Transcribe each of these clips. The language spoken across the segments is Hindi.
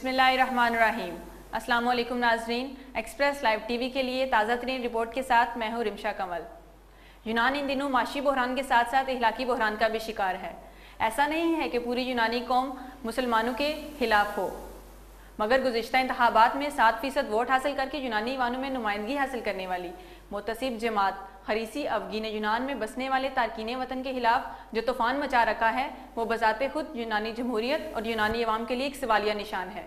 बिस्मिल्लाहिर्रहमानिर्रहीम। अस्सलाम वालेकुम नाजरीन, एक्सप्रेस लाइव टीवी के लिए ताज़ा तरीन रिपोर्ट के साथ मैं हूँ रिमशा कमल। यूनान इन दिनों माशी बहरान के साथ साथ इहलाकी बहरान का भी शिकार है। ऐसा नहीं है कि पूरी यूनानी कौम मुसलमानों के खिलाफ हो, मगर गुज़िश्ता इंतखाबात में 7% वोट हासिल करके यूनानी ईवानों में नुमाइंदगी हासिल करने वाली मुतसिब जमात खरीसी अवगी ने यूनान में बसने वाले तारकीन वतन के खिलाफ जो तूफ़ान मचा रखा है, वो बज़ाते खुद यूनानी जमहूरियत और यूनानी अवाम के लिए एक सवालिया निशान है।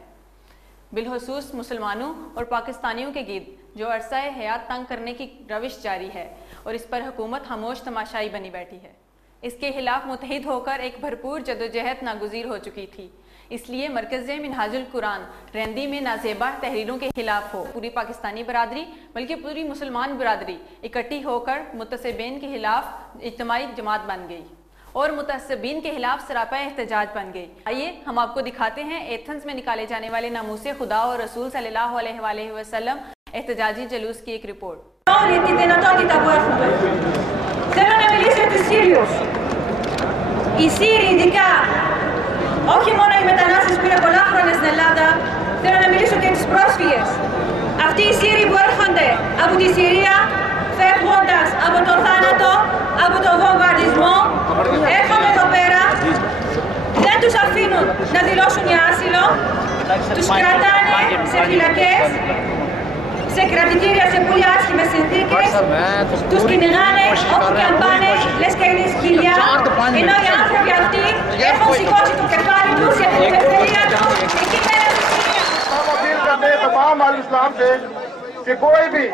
बिलखसूस मुसलमानों और पाकिस्तानियों के गिर्द जो अरसा हयात तंग करने की रविश जारी है और इस पर हुकूमत खामोश तमाशाई बनी बैठी है। इसके खिलाफ मुतहिद होकर एक भरपूर जदोजहद नागुज़ीर हो चुकी थी। इसलिए मरकज़ मिनहाजुल कुरान रेंदी में नाजेबा तहरीरों के खिलाफ हो पूरी पाकिस्तानी बरादरी बल्कि पूरी मुसलमान बरादरी इकट्ठी होकर मुतसबिन के खिलाफ इज्तिमाई जमात बन गई और मुतसबिन के खिलाफ सरापा एहतजाज बन गई। आइए हम आपको दिखाते हैं एथेंस में निकाले जाने वाले नामूसे खुदा और रसूल सल्लल्लाहु अलैहि वसल्लम एहतजाजी जलूस की एक रिपोर्ट। Όχι μόνο οι μετανάστες που είναι πολλά χρόνια στην Ελλάδα, θέλω να μιλήσω και τους πρόσφυγες. Αυτοί οι Σύριοι που έρχονται από τη Συρία, φεύγοντας από τον θάνατο, από τον βομβαρδισμό, έρχονται εδώ πέρα, δεν τους αφήνουν να δηλώσουν για άσυλο, τους κρατάνε σε φυλακές, σε κρατητήρια σε πολύ άσχημες συνθήκες, τους κυνηγάνε όπου και αν πάνε, λες και είναι σκυλιά, ενώ οι άνθρωποι αυτοί έχουν σηκώσει το κεφάλι τους για την ελευθερία τους εκεί πέρα στη Συρία. हम अपील करते हैं तमाम आल इस्लाम से कि कोई भी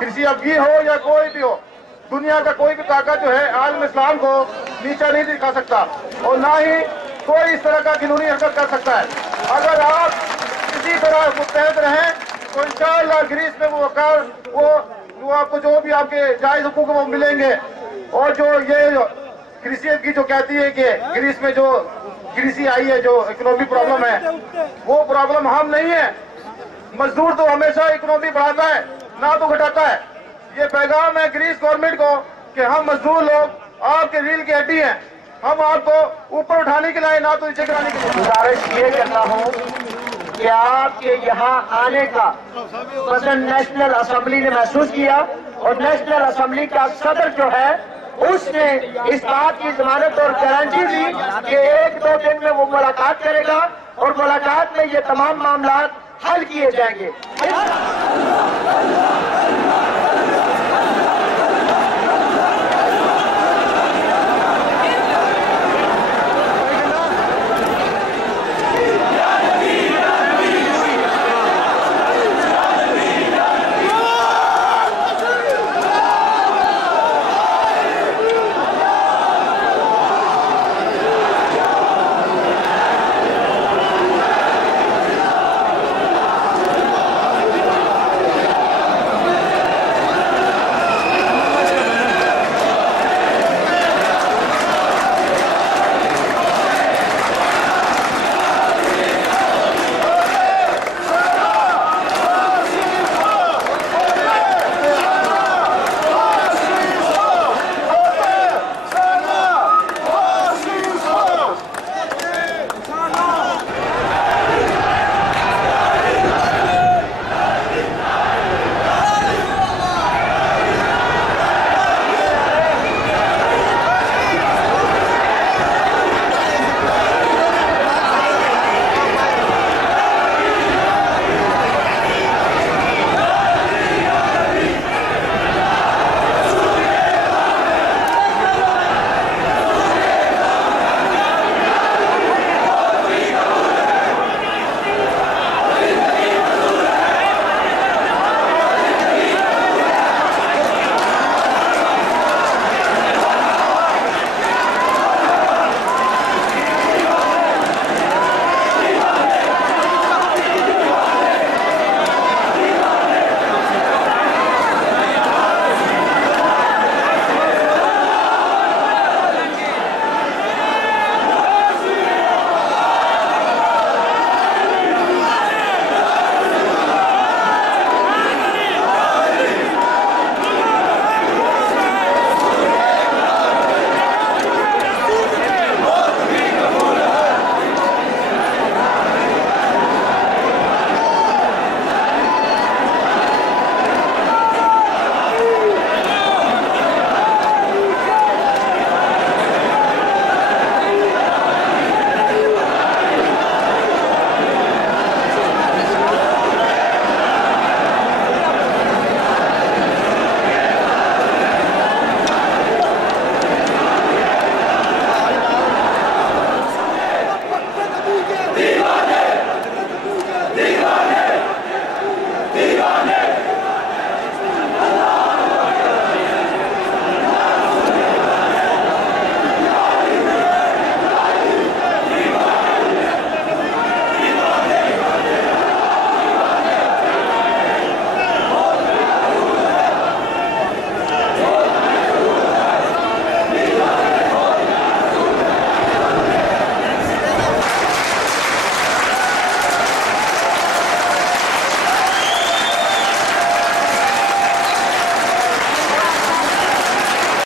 किसी अफगी हो या कोई भी हो, दुनिया का कोई भी ताकत जो है आलम इस्लाम को नीचा नहीं दिखा सकता और ना ही कोई इस तरह का कानूनी हरकत कर सकता है। अगर आप किसी तरह मुस्तैद रहें तो इंशाअल्लाह ग्रीस में वो वकार वो आपको जो भी आपके जायज हुकूक वो मिलेंगे। और जो ये ग्रीसियत की जो कहती है कि ग्रीस में जो ग्रीसी आई है, जो इकोनॉमिक प्रॉब्लम है, वो प्रॉब्लम हम नहीं है। मजदूर तो हमेशा इकोनॉमी बढ़ाता है ना तो घटाता है। ये पैगाम है ग्रीस गवर्नमेंट को कि हम मजदूर लोग आपके रील की हड्डी हैं, हम आपको ऊपर उठाने के लिए ना तो नीचे गिराने के लिए। गुजारिश ये करता हूँ कि आपके यहाँ आने का वतन नेशनल असेंबली ने महसूस किया और नेशनल असेंबली का सदर जो है उसने इस बात की जमानत और गारंटी दी कि 1-2 दिन में वो मुलाकात करेगा और मुलाकात में ये तमाम मामला हल किए जाएंगे।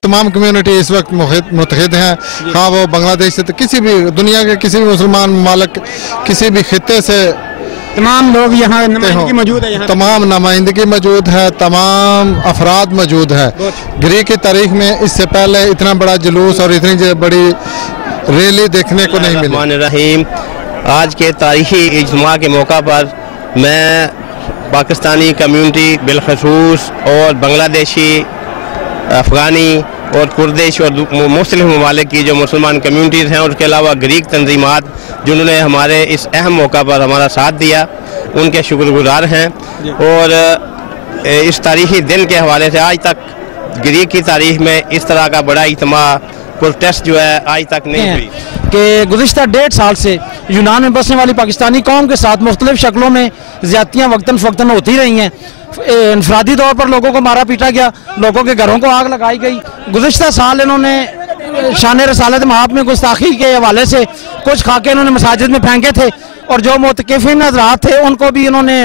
तमाम कम्युनिटी इस वक्त मुत्तहिद हैं, हाँ वो बांग्लादेश से तो किसी भी दुनिया के किसी भी मुसलमान ममालिक किसी भी खित्ते से तमाम लोग यहाँ नुमाइंदगी मौजूद है, तमाम नुमाइंदगी मौजूद है, तमाम अफराद मौजूद है। ग्रीक की तारीख में इससे पहले इतना बड़ा जुलूस और इतनी बड़ी रैली देखने को नहीं मिली। आज के तारीखी इज्तिमा के मौका पर मैं पाकिस्तानी कम्युनिटी बिलखसूस और बांग्लादेशी, अफ़गानी और कुर्दिश और मुख्तलिफ ममालिक की जो मुसलमान कम्युनिटीज़ हैं, उसके अलावा ग्रीक तंजीमात जिन्होंने हमारे इस अहम मौका पर हमारा साथ दिया, उनके शुक्रगुजार हैं। और इस तारीख़ी दिन के हवाले से आज तक ग्रीक की तारीख में इस तरह का बड़ा इज्तिमा प्रोटेस्ट जो है आज तक नहीं हुई कि गुज़िश्ता 1.5 साल से यूनान में बसने वाली पाकिस्तानी कौम के साथ मुख्तलिफ शक्लों में ज़्यादतियाँ वक्तन फ़वक्तन होती रही हैं। इनफरादी तौर पर लोगों को मारा पीटा गया, लोगों के घरों को आग लगाई गई। गुज़िश्ता साल इन्होंने शान रसालत महाब में गुस्ताखी के हवाले से कुछ खाके इन्होंने मसाजिद में फेंके थे और जो मुतकिफ़ीन हज़रात थे उनको भी इन्होंने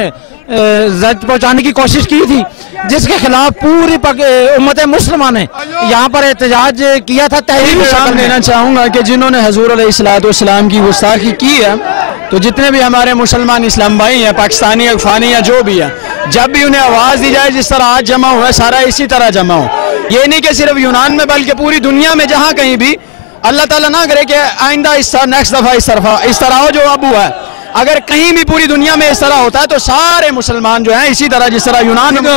जज पहुँचाने की कोशिश की थी, जिसके खिलाफ पूरी उम्मत मुस्लिमा ने यहाँ पर एहतजाज किया था। तहरीर देना चाहूँगा कि जिन्होंने हजूर अलैहिस्सलाम की गुस्ताखी की है, तो जितने भी हमारे मुसलमान इस्लाम भाई हैं, पाकिस्तानी अफ़गानी या जो भी है, जब भी उन्हें आवाज़ दी जाए जिस तरह आज जमा हुआ है सारा इसी तरह जमा हो। ये नहीं कि सिर्फ यूनान में बल्कि पूरी दुनिया में जहाँ कहीं भी अल्लाह ताला ना करे कि आइंदा नेक्स्ट दफ़ा इस तरह हो जो अब हुआ है। अगर कहीं भी पूरी दुनिया में इस तरह होता है तो सारे मुसलमान जो हैं इसी तरह जिस तरह यूनान में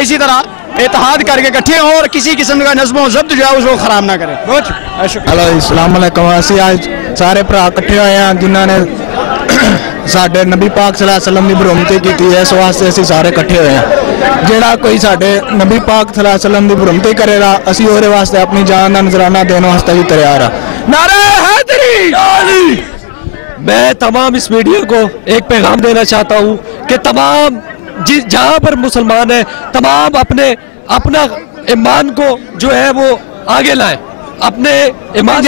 इसी तरह इत्तेहाद करके इकट्ठे हों और किसी किस्म का नज़्म व ज़ब्त जो है उसको ख़राब ना करें। बहुत शुक्रिया। अस्सलाम वालेकुम। असीं आज सारे भरा इकट्ठे होए हैं जिन्होंने साडे नबी पाक सल्लल्लाहु अलैहि वसल्लम की बरहमती की है, इस वास्ते असीं सारे इकट्ठे होए हैं। जिहड़ा कोई साडे नबी पाक सल्लल्लाहु अलैहि वसल्लम की बरहमती करेगा असीं ਉਹਦੇ वास्ते अपनी जान का नजराना देने वास्ते भी तैयार हैं। नारे हैदरी। मैं तमाम इस मीडिया को एक पैगाम देना चाहता हूँ कि तमाम जहाँ पर मुसलमान हैं तमाम अपना ईमान को जो है वो आगे लाएं, अपने ईमान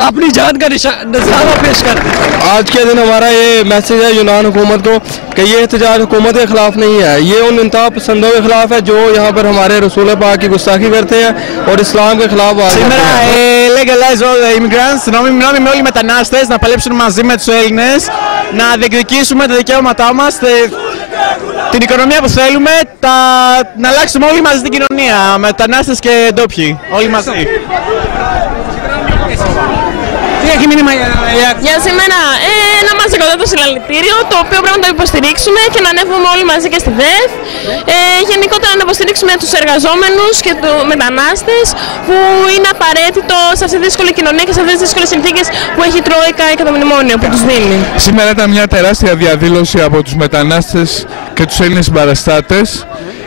अपनी जान का नजराना पेश कर दें। आज के दिन हमारा ये मैसेज है यूनान हुकूमत को कि ये एहतजाज हुकूमत के खिलाफ नहीं है, ये उन इंतहा पसंदों के खिलाफ है जो यहाँ पर हमारे रसूल पाक की गुस्ताखी करते हैं और इस्लाम के खिलाफ legalize all the immigrants, νόμιμοι όλοι οι μετανάστες, να παλέψουν μαζί με τους Έλληνες, να διεκδικήσουμε τα δικαιώματά μας, την οικονομία που θέλουμε, να αλλάξουμε όλοι μαζί την κοινωνία, μετανάστες και ντόπιοι, όλοι μαζί. Τι έχει μήνυμα για σήμερα? Να μας εκοδώ το συλλαλητήριο, το οποίο πρέπει να το υποστηρίξουμε και να ανέβουμε όλοι μαζί και στη ΔΕΘ. Γενικότερα να υποστηρίξουμε τους εργαζόμενους και τους μετανάστες που είναι απαραίτητο σε αυτή τη δύσκολη κοινωνία και σε αυτές τις δύσκολες συνθήκες που έχει η Τρόικα και το μνημόνιο που τους δίνει. Σήμερα ήταν μια τεράστια διαδήλωση από τους μετανάστες και τους Έλληνες συμπαραστάτες.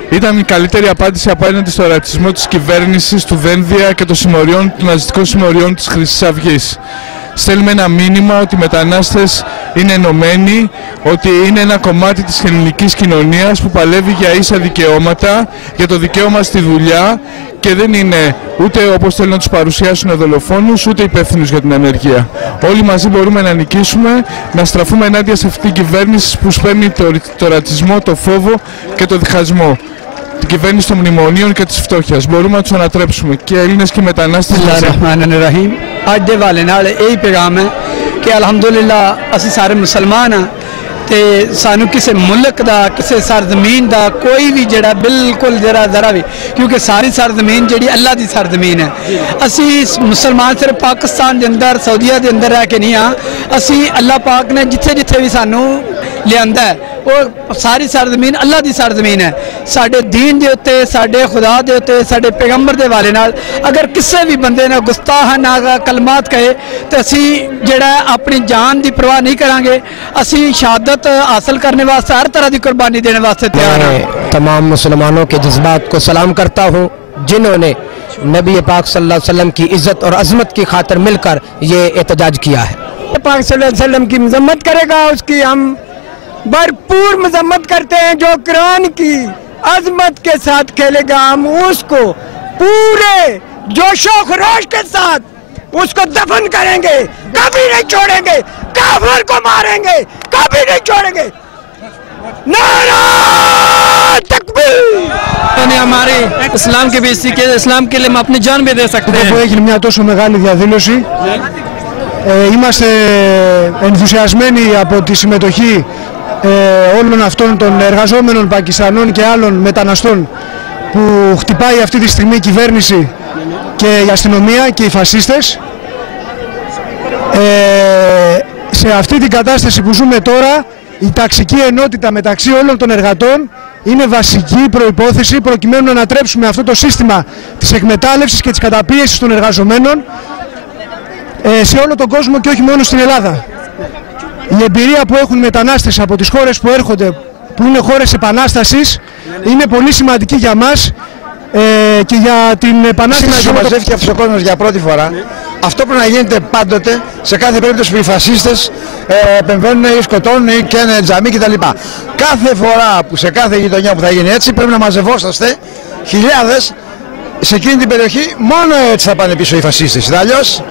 Ήταν η καλύτερη απάντηση απέναντι στο ρατσισμό της κυβέρνησης του Δένδια και των ναζιστικών συμμοριών της Χρυσής Αυγής. Στέλνουμε ένα μήνυμα ότι οι μετανάστες είναι ενωμένοι, ότι είναι ένα κομμάτι της ελληνικής κοινωνίας που παλεύει για ίσα δικαιώματα, για το δικαίωμα στη δουλειά και δεν είναι ούτε όπως θέλουν να τους παρουσιάσουν δολοφόνους, ούτε υπεύθυνους για την ανεργία. Όλοι μαζί μπορούμε να νικήσουμε, να στραφούμε ενάντια σε αυτή την κυβέρνηση που σπέρνει το ρατσισμό, το φόβο και το διχασμό. Την κυβέρνηση των μνημονίων και της φτώχειας. Μπορούμε να τους ανατρέψουμε και Έλληνες και μετανάστες. ਅੱਜ ਦੇ ਹਵਾਲੇ ਨਾਲ ਇਹੀ ਪੈਗਾਮ ਹੈ ਕਿ ਅਲਹਮਦੁਲਿਲਾ ਅਸੀਂ ਸਾਰੇ ਮੁਸਲਮਾਨ ਹਾਂ ਤੇ ਸਾਨੂੰ ਕਿਸੇ ਮੁਲਕ ਦਾ ਕਿਸੇ ਸਰਜ਼ਮੀਨ ਦਾ ਕੋਈ ਵੀ ਜਿਹੜਾ ਬਿਲਕੁਲ ਜ਼ਰਾ ਵੀ, ਕਿਉਂਕਿ ਸਾਰੀ ਸਰਜ਼ਮੀਨ ਜਿਹੜੀ ਅੱਲਾ ਦੀ ਸਰਜ਼ਮੀਨ ਹੈ। ਅਸੀਂ ਮੁਸਲਮਾਨ ਸਿਰਫ ਪਾਕਿਸਤਾਨ ਦੇ ਅੰਦਰ ਸਊਦੀਆ ਦੇ ਅੰਦਰ ਰਹਿ ਕੇ ਨਹੀਂ ਆ, ਅਸੀਂ ਅੱਲਾ ਪਾਕ ਨੇ ਜਿੱਥੇ ਵੀ ਸਾਨੂੰ ਲਿਆਂਦਾ ਹੈ ਉਹ ਸਾਰੀ ਸਰਜ਼ਮੀਨ ਅੱਲਾ ਦੀ ਸਰਜ਼ਮੀਨ ਹੈ। ਸਾਡੇ दीन ਦੇ ਉੱਤੇ, ਸਾਡੇ खुदा ਦੇ ਉੱਤੇ, ਸਾਡੇ पैगंबर ਦੇ ਵਾਲੇ ਨਾਲ अगर ਕਿਸੇ ਵੀ ਬੰਦੇ ਨੇ ਗੁਸਤਾਹਾਨਾ ਕਲਮਾਤ ਕਹੇ तो ਅਸੀਂ ਜਿਹੜਾ अपनी जान की परवाह नहीं करांगे, ਅਸੀਂ शहादत हासिल करने वास्ते हर तरह की कुर्बानी देने वास्ते तैयार हैं। तमाम मुसलमानों के जज्बात को सलाम करता हूँ जिन्होंने नबी पाक सल्लल्लाहु अलैहि वसल्लम की इज्जत और अजमत की खातिर मिलकर ये एहतजाज किया है। पाक सल्लल्लाहु अलैहि वसल्लम की मजम्मत करेगा, उसकी हम भरपूर मजम्मत करते हैं। जो कुरान की अजमत के साथ खेलेगा हम उसको पूरे जोशो खरोश के साथ उसको दफन करेंगे, कभी नहीं छोड़ेंगे, काफिर को मारेंगे, कभी नहीं छोड़ेंगे। नारा तकबीर। ने हमारे इस्लाम के बेइज्जती के, इस्लाम के लिए हम अपनी जान भी दे सकते हैं। Που έγινε μια τόσο μεγάλη διαδήλωση. Είμαστε ενθουσιασμένοι από τη συμμετοχή όλων αυτών των εργαζόμενων Πακιστανών και άλλων μεταναστών που χτυπάει αυτή τη στιγμή η κυβέρνηση και η αστυνομία και οι φασίστες. Σε αυτή την κατάσταση που ζούμε τώρα, η ταξική ενότητα μεταξύ όλων των εργατών είναι βασική προϋπόθεση προκειμένου να ανατρέψουμε αυτό το σύστημα της εκμετάλλευσης και της καταπίεσης των εργαζομένων σε όλο τον κόσμο και όχι μόνο στην Ελλάδα. Η εμπειρία που έχουν μετανάστες από τις χώρες που έρχονται, που είναι χώρες επανάστασης, είναι πολύ σημαντική για μας και για την επανάσταση. Μαζεύτηκε αυτός ο κόσμος για πρώτη φορά. Αυτό πρέπει να γίνεται πάντοτε, σε κάθε περίπτωση που οι φασίστες επεμβαίνουν ή σκοτώνουν ή καίνε τζαμί κτλ. Κάθε φορά που σε κάθε γειτονιά που θα γίνει έτσι πρέπει να μαζευόσαστε χιλιάδες σε εκείνη την περιοχή, μόνο έτσι θα πάνε πίσω οι φασίστες. Αλλιώς,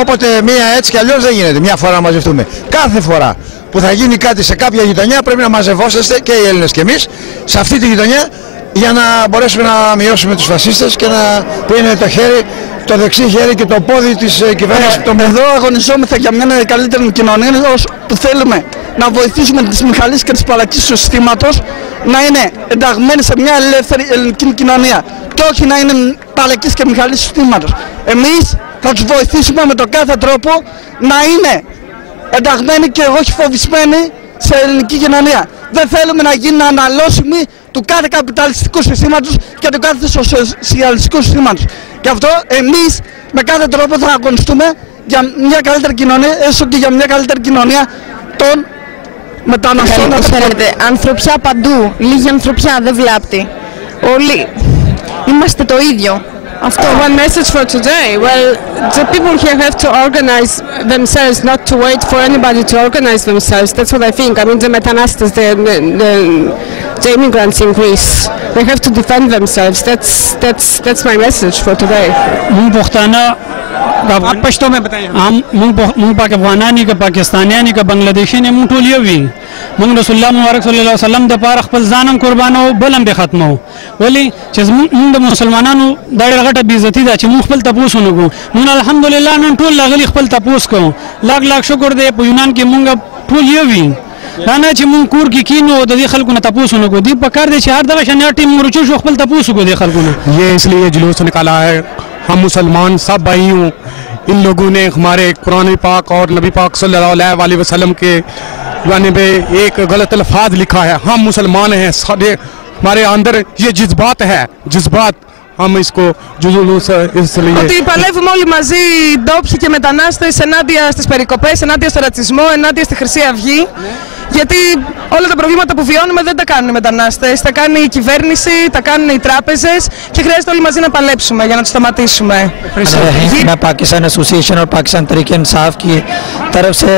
όποτε μία έτσι και αλλιώς δεν γίνεται, μια φορά να μαζευτούμε. Κάθε φορά που θα γίνει κάτι σε κάποια γειτονιά πρέπει να μαζευόσαστε και οι Έλληνες και εμείς σε αυτή τη γειτονιά για να μπορέσουμε να μειώσουμε τους φασίστες και να είναι το χέρι, το δεξί χέρι και το πόδι της κυβέρνησης. Εδώ αγωνιζόμεθα για μια καλύτερη κοινωνία που θέλουμε να βοηθήσουμε τις Μιχαλής και τις Παλακής του συστήματος να είναι ενταγμένοι σε μια ελεύθερη ελληνική κοινωνία και όχι να είναι Παλακής και Μιχαλής του συστήματος. Εμείς θα τους βοηθήσουμε με τον κάθε τρόπο να είναι ενταγμένοι και όχι φοβισμένοι σε ελληνική κοινωνία. Δεν θέλουμε να γίνουν αναλώσιμοι του κάθε καπιταλιστικού συστήματος και του κάθε σοσιαλιστικού συστήματος. Και αυτό εμείς με κάθε τρόπο θα αγωνιστούμε για μια καλύτερη κοινωνία, έστω και για μια καλύτερη κοινωνία των μεταναστών. Ξέρετε, ανθρωπιά παντού, λίγη ανθρωπιά δεν βλάπτει. Όλοι είμαστε το ίδιο. One message for today. Well, the people here have to organize themselves, not to wait for anybody to organize themselves. That's what I think. I mean, the metanastas, the immigrants in Greece, they have to defend themselves. That's my message for today. आप पश्तो में बताएं। हम मुंग पाक अफगानानी का पाकिस्तानियानी का बांग्लादेशी ने मुंग टोलियो भी मुंग रसूलुल्लाह मुबारक सल्लल्लाहु अलैहि वसल्लम द पार खपल जानम कुर्बानो बलम बे खत्मो वली चेज मुंग मुसलमानानो दाइर गटा बेइज्जती दा च मुंग खपल तपोस नगो मुंग अल्हम्दुलिल्लाह नन टोल लागली खपल तपोस को लाख लाख शुक्र दे यूनान के मुंग टोलियो भी दाना च मुंग कूर की कीनो द खलको न तपोस नगो दी पकार दे हर दवा शनिया टीम मुरचो खपल तपोस को दे खलको ये इसलिए जुलूस निकाला है। हम मुसलमान सब भाई हूँ। इन लोगों ने हमारे कुरान पाक और नबी पाक सल्लल्लाहु अलैहि वसल्लम के जानिब एक गलत अल्फाज लिखा है। हम मुसलमान हैं, हमारे अंदर ये जज्बात हम इसको जुलूस इसलिए ότι παλεύουμε όλοι μαζί, ντόπιοι και μετανάστες, ενάντια στις περικοπές, ενάντια στο ρατσισμό, ενάντια στη Χρυσή Αυγή. Γιατί όλα τα προβλήματα που βιώνουμε δεν τα κάνουν οι μετανάστες, τα κάνει η κυβέρνηση, τα κάνουν οι τράπεζες και χρειάζεται όλοι μαζί να παλέψουμε για να τους σταματήσουμε. मैं पाकिस्तान एसोसिएशन और पाकिस्तान तरीके इंसाफ की तरफ से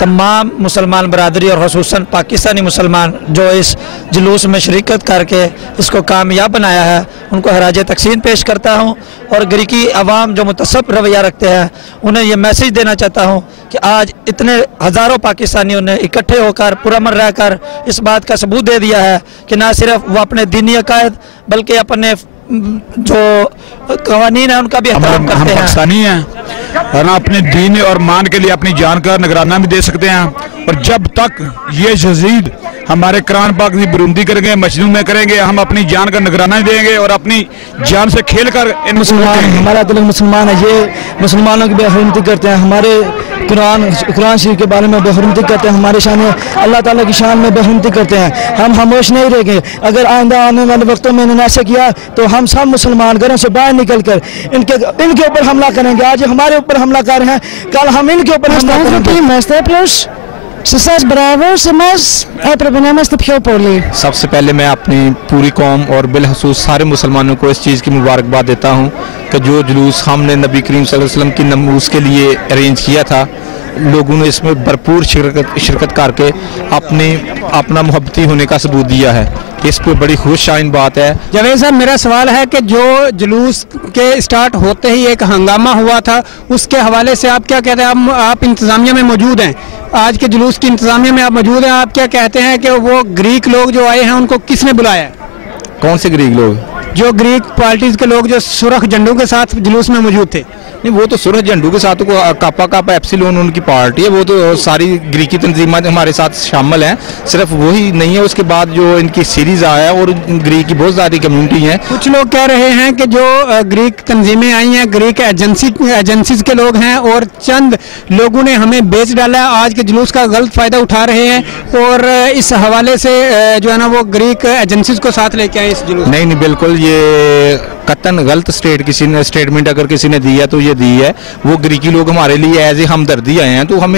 तमाम मुसलमान बरादरी और ख़ुसूसन पाकिस्तानी मुसलमान जो इस जुलूस में शिरकत करके इसको कामयाब बनाया है उनको खराज तकसीम पेश करता हूँ और ग्रीकी अवाम जो मुतसब रवैया रखते हैं उन्हें ये मैसेज देना चाहता हूँ कि आज इतने हज़ारों पाकिस्तानियों ने इकट्ठे होकर पुरअमन रहकर इस बात का सबूत दे दिया है कि ना सिर्फ वो अपने दीनी अकायद बल्कि अपने जो कवानीन है उनका भी एहतराम करते हैं। हम पाकिस्तानी हैं और ना अपने दीन और मान के लिए अपनी जान का नजराना भी दे सकते हैं। और जब तक ये यजीद हमारे कुरान पाक की बुरुंदी करेंगे, मजनू में करेंगे, हम अपनी जान का नजराना देंगे और अपनी जान से खेल कर इन मुसलमान हमारा दिल मुसलमान है, ये मुसलमानों की बेहरमती करते हैं, हमारे कुरान शरीफ के बारे में बेहरमती करते हैं, हमारे शान अल्लाह ताला की शान में बेहरमती करते हैं। हम खामोश नहीं रहेंगे। अगर आइंदा आने वाले वक्तों में इन्होंने ऐसा किया तो हम सब मुसलमान घरों से बाहर निकल कर इनके ऊपर हमला करेंगे। आज हमारे ऊपर हमला कर रहे हैं, कल हम इनके ऊपर हमला करेंगे। सबसे पहले मैं अपनी पूरी कौम और बिलखसूस सारे मुसलमानों को इस चीज़ की मुबारकबाद देता हूँ कि जो जुलूस हमने नबी करीम सल्लल्लाहु अलैहि वसल्लम की नमूस के लिए अरेंज किया था, लोगों ने इसमें भरपूर शिरकत करके अपना मोहब्बती होने का सबूत दिया है। इस पर बड़ी खुशआइन बात है। जावेद साहब, मेरा सवाल है कि जो जुलूस के स्टार्ट होते ही एक हंगामा हुआ था, उसके हवाले से आप क्या कहते हैं? आप इंतज़ामिया में मौजूद हैं, आज के जुलूस की इंतज़ामिया में आप मौजूद हैं, आप क्या कहते हैं कि वो ग्रीक लोग जो आए हैं उनको किसने बुलाया है? कौन से ग्रीक लोग? जो ग्रीक पार्टीज के लोग जो सुरख झंडों के साथ जुलूस में मौजूद थे। नहीं, वो तो सुरख झंडू के साथ तो कापा कापा एप्सिलॉन उनकी पार्टी है, वो तो सारी ग्रीकी तंजीमात हमारे साथ शामिल हैं। सिर्फ वही नहीं है, उसके बाद जो इनकी सीरीज आया और ग्रीक की बहुत सारी कम्युनिटी हैं। कुछ लोग कह रहे हैं कि जो ग्रीक तंजीमें आई हैं, ग्रीक एजेंसीज के लोग हैं और चंद लोगों ने हमें बेच डाला है, आज के जुलूस का गलत फ़ायदा उठा रहे हैं और इस हवाले से जो है ना वो ग्रीक एजेंसीज को साथ लेके आए इस जुलूस। नहीं, बिल्कुल ये कतन गलत स्टेटमेंट अगर किसी ने दी है तो ये दी है। वो ग्रीकी लोग हमारे लिए एज ए हमदर्दी आए हैं, तो हम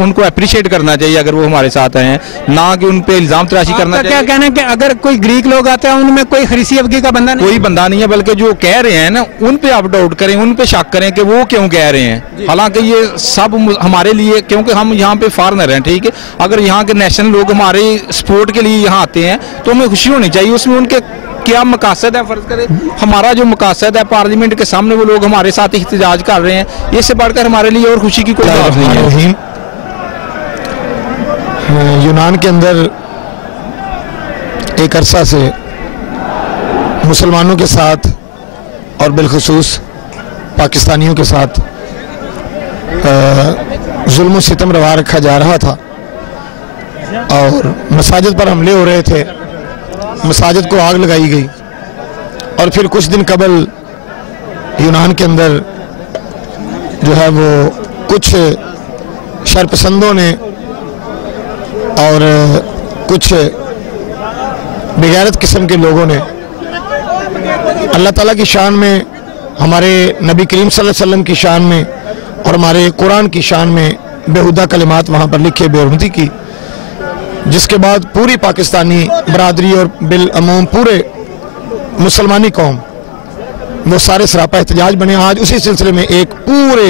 उनको अप्रिशिएट करना चाहिए अगर वो हमारे साथ आए हैं, ना कि उन पे इल्जाम तराशी करना चाहिए। क्या कहना है कि अगर कोई ग्रीक लोग आते हैं उनमें कोई खरीसी अवगी का बंदा नहीं? कोई बंदा नहीं है, बल्कि जो कह रहे हैं ना उन पे आप डाउट करें, उन पे शक करें कि वो क्यों कह रहे हैं। हालांकि ये सब हमारे लिए, क्योंकि हम यहाँ पे फॉरेनर हैं, ठीक है, अगर यहाँ के नेशनल लोग हमारे सपोर्ट के लिए यहाँ आते हैं तो हमें खुशी होनी चाहिए। उसमें उनके क्या मकासद है, फर्ज करें हमारा जो मकासद है पार्लियामेंट के सामने वो लोग हमारे साथ एहतजाज कर रहे हैं, इससे बढ़कर हमारे लिए और खुशी की कोई बात नहीं है। यूनान के अंदर एक अरसा से मुसलमानों के साथ और बिलखुसूस पाकिस्तानियों के साथ जुल्म सितम रवा रखा जा रहा था और मसाजिद पर हमले हो रहे थे, मसाजिद को आग लगाई गई। और फिर कुछ दिन कबल यूनान के अंदर जो है वो कुछ शरपसंदों ने और कुछ बेगैरत किस्म के लोगों ने अल्लाह ताला की शान में, हमारे नबी करीम सल्लल्लाहु अलैहि वसल्लम की शान में और हमारे कुरान की शान में बेहुदा कलिमात वहाँ पर लिखे, बेहुरमती की, जिसके बाद पूरी पाकिस्तानी बरादरी और बिल अमूम पूरे मुसलमानी कौम वो सारे सरापा एहतजाज बने। आज उसी सिलसिले में एक पूरे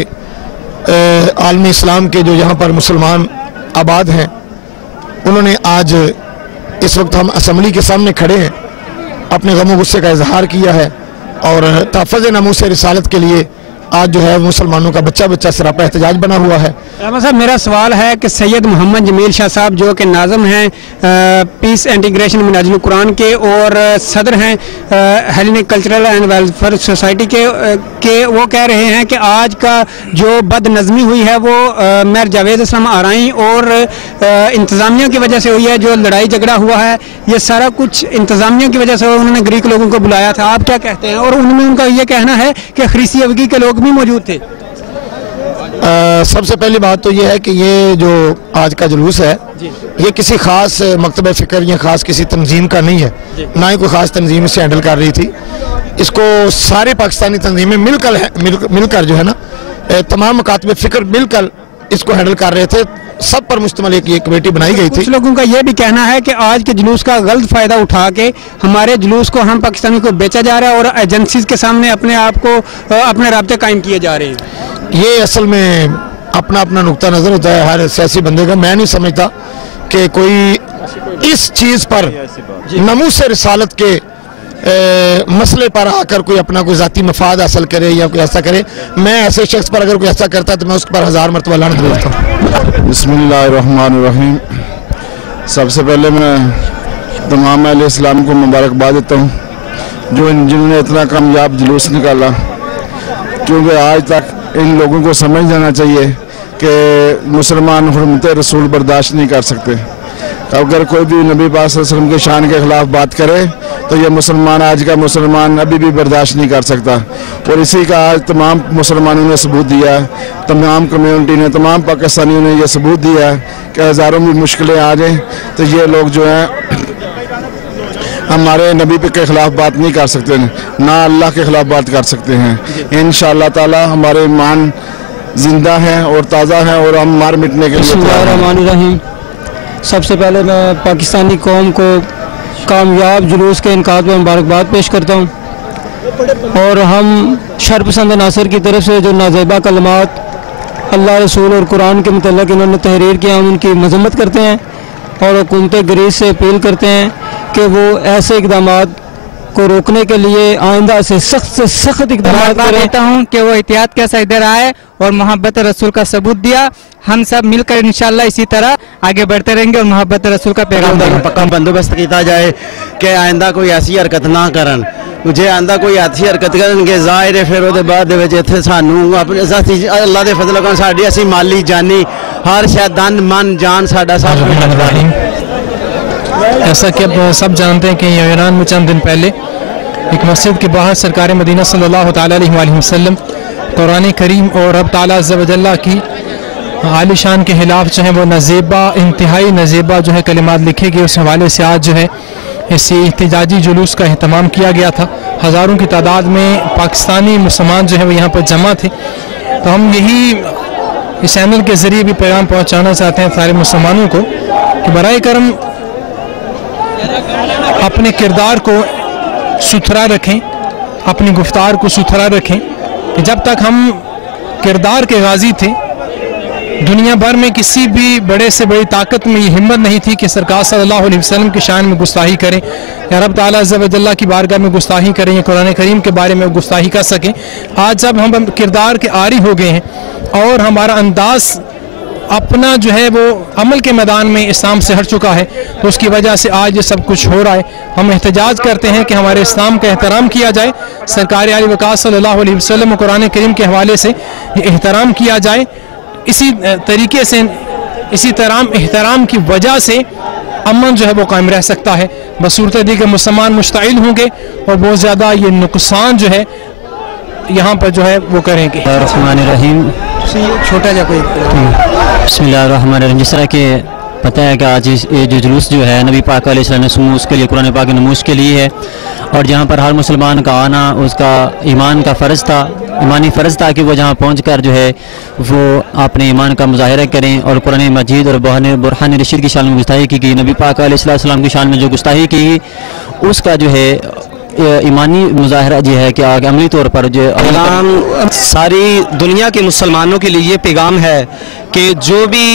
आलमी इस्लाम के जो यहाँ पर मुसलमान आबाद हैं, उन्होंने आज इस वक्त हम असम्बली के सामने खड़े हैं, अपने गम गुस्से का इजहार किया है और तहफ़्फ़ुज़ नामूस रिसालत के लिए आज जो है मुसलमानों का बच्चा सरापा एहतजाज बना हुआ है। रहमान साहब, मेरा सवाल है कि सैयद मोहम्मद जमील शाह साहब जो कि नाज़म हैं पीस इंटीग्रेशन मिनाजुल कुरान के और सदर हैं Hellenic cultural and welfare society के वो कह रहे हैं कि आज का जो बदनज़मी हुई है वो मेयर जावेद इस्लाम आराई और इंतज़ामिया की वजह से हुई है। जो लड़ाई झगड़ा हुआ है ये सारा कुछ इंतज़ामिया की वजह से, उन्होंने ग्रीक लोगों को बुलाया था, आप क्या कहते हैं? और उनमें उनका ये कहना है कि खरीसी अवगी के लोग भी मौजूद थे। सबसे पहली बात तो ये है कि ये जो आज का जुलूस है ये किसी खास मकतब फ़िक्र या खास किसी तंजीम का नहीं है, ना ही कोई ख़ास तंजीम इसे हैंडल कर रही थी। इसको सारे पाकिस्तानी तंजीमें मिलकर जो है ना तमाम मकातब फ़िक्र मिलकर इसको हैंडल कर रहे थे, सब पर मुश्तमिल एक कमेटी बनाई गई थी। कुछ लोगों का ये भी कहना है कि आज के जुलूस का गलत फ़ायदा उठा के हमारे जुलूस को हम पाकिस्तानी को बेचा जा रहा है और एजेंसीज के सामने अपने आप को अपने राब्ते कायम किए जा रहे हैं। ये असल में अपना अपना नुक्ता नज़र होता है हर सियासी बंदे का। मैं नहीं समझता कि कोई इस चीज़ पर नमूस रिसालत के मसले पर आकर कोई अपना कोई ज़ाती मफाद हासिल करे या कोई ऐसा करे। मैं ऐसे शख्स पर अगर कोई ऐसा करता है तो मैं उस पर 1000 मरतबा लानत भेजता हूँ। बिस्मिल्लाहिर्रहमानिर्रहीम। सबसे पहले मैं तमाम अहले इस्लाम को मुबारकबाद देता हूँ जिन्होंने इतना कामयाब जुलूस निकाला, क्योंकि आज तक इन लोगों को समझ जाना चाहिए कि मुसलमान हुर्मत रसूल बर्दाश्त नहीं कर सकते। अगर कोई भी नबी पाक सल्लल्लाहु अलैहि वसल्लम के शान के ख़िलाफ़ बात करे तो ये मुसलमान, आज का मुसलमान अभी भी बर्दाश्त नहीं कर सकता। और इसी का आज तमाम मुसलमानों ने सबूत दिया है, तमाम कम्युनिटी ने, तमाम पाकिस्तानियों ने यह सबूत दिया है कि हज़ारों भी मुश्किलें आ जाएँ तो ये लोग जो हैं हमारे नबी के ख़िलाफ़ बात नहीं कर सकते, ना अल्लाह के ख़िलाफ़ बात कर सकते हैं। इंशाअल्लाह ताला हमारे ईमान जिंदा हैं और ताज़ा हैं और हम मार मिटने के लिए। सबसे पहले मैं पाकिस्तानी कौम को कामयाब जुलूस के इनकाद में मुबारकबाद पेश करता हूँ और हम शरपसंद नासर की तरफ से जो नाज़ेबा कलमात अल्लाह रसूल और कुरान के मुतल्लिक़ इन्होंने तहरीर किया, हम उनकी मज़म्मत करते हैं और हुकूमत ग्रीस से अपील करते हैं कि वो ऐसे इक़दामात को रोकने के लिए आइंदा से सख्त इक़दाम कहता हूँ कि वो एहतियात के साथ इधर आए और मोहब्बत रसूल का सबूत दिया। हम सब मिलकर इंशाल्लाह इसी तरह आगे बढ़ते रहेंगे और मोहब्बत रसूल का पैगाम पक्का बंदोबस्त किया जाए कि आइंदा कोई ऐसी हरकत ना करन। जे आंदा कोई ऐसी हरकत करनगे ज़ाहिर है फिर ਉਹਦੇ ਬਾਅਦ ਦੇ ਵਿੱਚ ਇੱਥੇ ਸਾਨੂੰ ਆਪਣੇ ਸਾਥੀ ਅੱਲਾਹ ਦੇ ਫਜ਼ਲ ਨਾਲ ਸਾਡੀ ਅਸੀਂ ਮਾਲੀ ਜਾਨੀ हर शायद तन मन जान साडा सब ऐसा कि अब सब जानते हैं कि ईरान में चंद दिन पहले एक मस्जिद के बाहर सरकार मदीना सल्लल्लाहु अलैहि वसल्लम कुरान करीम और रब ताला अज़्ज़ व जल्ला की आलिशान के खिलाफ जो है वो नज़ेबा इंतहाई नज़ेबा जो है कलिमात लिखे गए। उस हवाले से आज जो है इस एहतजाजी जुलूस का अहतमाम किया गया था। हज़ारों की तादाद में पाकिस्तानी मुसलमान जो है वो यहाँ पर जमा थे। तो हम यही इस चैनल के ज़रिए भी पैगाम पहुँचाना चाहते हैं सारे मुसलमानों को कि बराए करम अपने किरदार को सुथरा रखें, अपनी गुफ्तार को सुथरा रखें। कि जब तक हम किरदार के गाजी थे, दुनिया भर में किसी भी बड़े से बड़ी ताकत में ये हिम्मत नहीं थी कि सरकार सल्लल्लाहु अलैहि वसल्लम की शान में गुस्ताही करें या रब ताला अज़्ज़ व जल्ला की बारगाह में गुस्ताही करें या कुरान करीम के बारे में गुस्ताही कर सकें। आज जब हम किरदार के आरी हो गए हैं और हमारा अंदाज अपना जो है वो अमल के मैदान में इस्लाम से हट चुका है, तो उसकी वजह से आज ये सब कुछ हो रहा है। हम एहतजाज करते हैं कि हमारे इस्लाम का एहतराम किया जाए, सरकार आली वक़ात सल्लल्लाहु अलैहि वसल्लम कुरान करीम के हवाले से एहतराम किया जाए। इसी तरीके से इसी तरह एहतराम की वजह से अमन जो है वो कायम रह सकता है। बसूरत दी के मुसलमान मुश्ताइल होंगे और बहुत ज़्यादा ये नुकसान जो है यहाँ पर जो है वो करेंगे। रहमान छोटा जा कोई बिस्मिल्लाहिर्रहमानिर्रहीम। जिस तरह के पता है कि आज ये जो जुलूस जो है नबी पाक अलैहिस्सलाम उसके लिए कुरान पाक की नमूज़ के लिए है और जहाँ पर हर मुसलमान का आना उसका ईमान का फ़र्ज़ था, ईमानी फ़र्ज़ था कि वो जहाँ पहुँचकर जो है वो अपने ईमान का मुज़ाहिरा करें। और कुरान मजीद और बुरहान रशीद की शान में गुस्ताही की गई, नबी पाक अलैहिस्सलाम की शान में जो गुस्ताही की उसका जो है ईमानी मुज़ाहिरा जो है कि आगे अमली तौर पर जो सारी दुनिया के मुसलमानों के लिए ये पैगाम है कि जो भी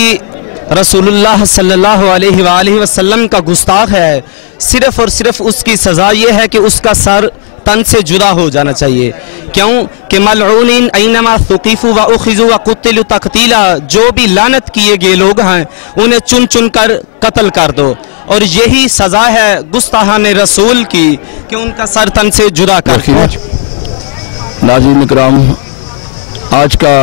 रसूलुल्लाह सल्लल्लाहु अलैहि वसल्लम का गुस्ताख है, सिर्फ़ और सिर्फ उसकी सज़ा ये है कि उसका सर तन से जुदा हो जाना चाहिए। क्यों कि मलऊनिन ऐनमा सुक़ीफ़ु व उख़िज़ु व क़ुतिलु तक़तीला, जो भी लानत किए गए लोग हैं उन्हें चुन चुन कर कत्ल कर दो। और यही सज़ा है गुस्ताहान रसूल की कि उनका सर तन से जुदा कर दो। नाज़रीन इकराम, आज का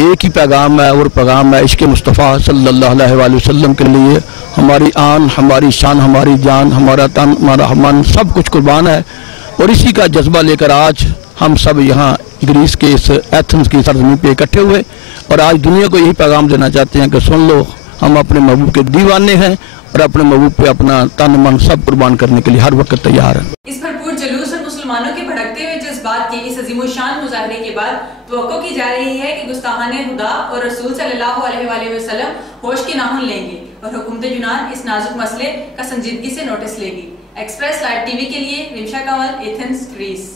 एक ही पैगाम है और पैगाम है इश्क़ मुस्तफ़ा सल्लल्लाहु अलैहि वसल्लम के लिए। हमारी आन, हमारी शान, हमारी जान, हमारा तन, हमारा मन सब कुछ कुर्बान है और इसी का जज्बा लेकर आज हम सब यहाँ ग्रीस के इस एथेंस की सरजमीन पे इकट्ठे हुए और आज दुनिया को यही पैगाम देना चाहते हैं कि सुन लो, हम अपने महबूब के दीवाने हैं और अपने महबूब पे अपना तन मन सब कुर्बान करने के लिए हर वक्त तैयार हैं। इस भरपूर जुलूस और मुसलमानों के भड़कते हुए जज्बात के इस अज़ीमुशान मुजाहरे के बाद तवक्को की जा रही है कि गुस्ताहाने खुदा और रसूल सल्लल्लाहु अलैहि वसल्लम होश के नाहुन लेंगे और हुकूमत यूनान इस नाजुक मसले का संजीदगी से नोटिस लेगी। एक्सप्रेस लाइव टीवी के लिए रिमशा कंवल, एथेंस, ग्रीस।